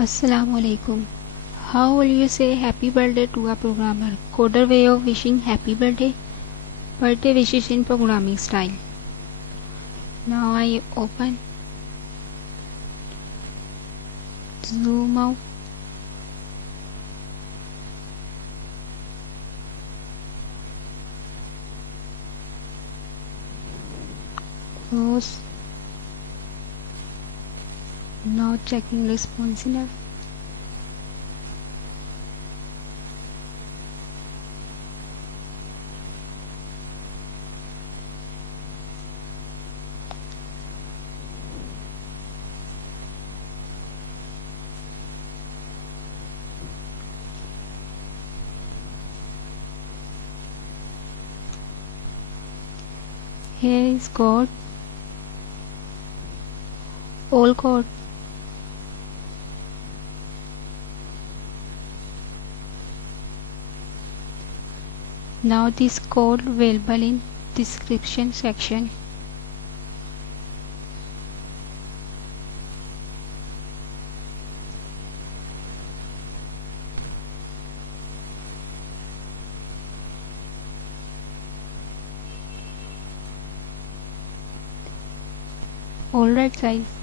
Assalamu alaikum. How will you say happy birthday to a programmer? Coder way of wishing happy birthday. Birthday wishes in programming style. Now I open, zoom out, close. Now checking responsiveness. Here is code, all code. Now this code available in description section. Alright guys.